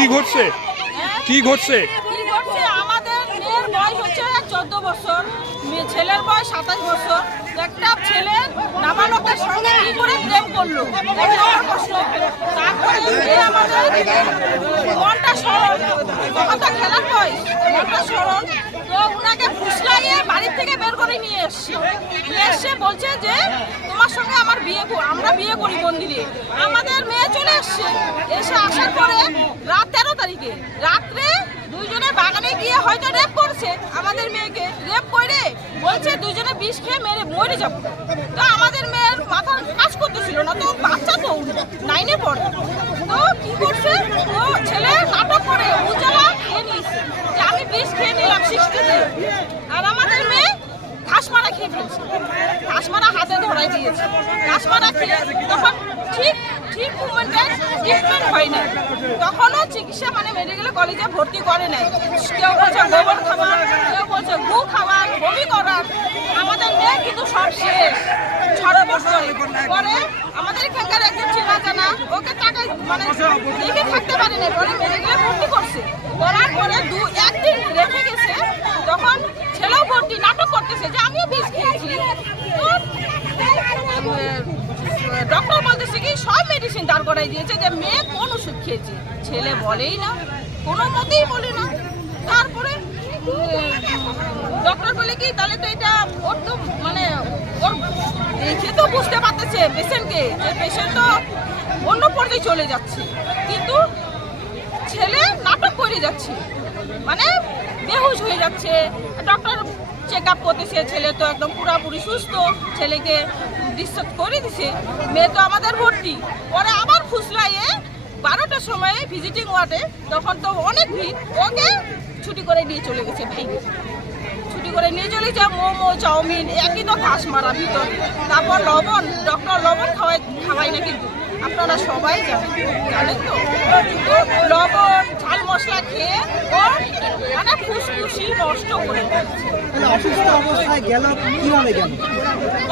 কি ঘটছে? কি ঘটছে? আমাদের মেয়ের বয়স হচ্ছে 14 বছর, ছেলের বয়স 27 বছর। একটা ছেলে নাবালকের সঙ্গে কি করে প্রেম করলো, তারপরে আমাদের মনটা সরল, তখন তো খেলার বয়স, মনটা সরল। তো ওনাকে ফুসলাইয়ে বাড়ির থেকে বের করে নিয়ে এসে বলছে যে তোমার সঙ্গে আমার আমরা বিয়ে করি মন্দিরে। আমাদের মেয়ে চলে এসে আসার পরে রাত 13 তারিখে রাত্রে দুইজনে বাগানে গিয়ে হয়তো রেপ করছে আমাদের মেয়েকে। রেপ করে বলছে দুইজনে বিষ খেয়ে মরে যাবো। তো আমাদের মেয়ের মাথা কাজ করতেছিল না, তো বাচ্চা তো 9-এ পড়ে। তো কি করছে, ও ছেলে নাটক করে উজালা খেয়ে নিয়েছে যে আমি বিষ খেয়ে নিলাম 60-তে। আর আমাদের মেয়ে ঘাস মারা খেয়ে ফেলছে, ঘাস মারা হাতে ধরাই দিয়েছে। ঘাস মারা খেয়ে তখন ঠিক মুভমেন্টে ট্রিটমেন্ট হয় না, তখনও চিকিৎসা মানে মেডিকেল কলেজে ভর্তি করে নাই। কেউ বলছে গোবর খাবার, কেউ বলছে গু খাবার, বমি করার। আমাদের মেয়ে কিন্তু সব শেষ। 6 বছর পরে আমাদের এখানকার একজন চেনা জানা ওকে টাকা মানে দেখে থাকতে পারে না, পরে মেডিকেলে ভর্তি করছে। করার পরে 1 দিন রেখে গেছে, তখন ছেলেও ভর্তি নাটক করতেছে যে আমিও বিষ খেয়েছি। ডক্টর বলতেছে কি সব মেডিসিন দাঁড় করাই দিয়েছে, যে মেয়ে কোন ওষুধ খেয়েছে। ছেলে বলেই না, কোনো মতেই বলে না। তারপরে ডক্টর বলে কি তাহলে তো এটা ওর তো মানে ওর দেখে তো বুঝতে পারতেছে পেশেন্টকে, যে পেশেন্ট তো অন্য পর্যায়ে চলে যাচ্ছে, কিন্তু ছেলে নাটক করে যাচ্ছে, মানে বেহুশ হয়ে যাচ্ছে। ডক্টর চেক আপ করতেছে, ছেলে তো একদম পুরোপুরি সুস্থ, ছেলেকে ডিসচার্জ করে দিছে। মেয়ে তো আমাদের ভর্তি। পরে আবার ফুসলাইয়ে 12টার সময় ভিজিটিং ওয়ার্ডে, তখন তো অনেক ভিড়, ওকে ছুটি করে নিয়ে চলে গেছে ভাই। ছুটি করে নিয়ে চলে যায়, মোমো চাউমিন একই তো ঘাস মারা ভিতরে। তারপর লবণ, ডক্টর লবণ খাওয়াই না, কিন্তু আপনারা সবাই জানেন তো, কিন্তু লবণ ঝাল মশলা খেয়ে ও মানে ফুসফুসি নষ্ট করে দিচ্ছে। অসুস্থ অবস্থায় গেল কিভাবে গেল?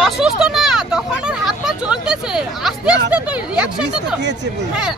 অসুস্থ না, তখন ওর হাত পা চলতেছে, আস্তে আস্তে তো রিয়াকশনটা তো হ্যাঁ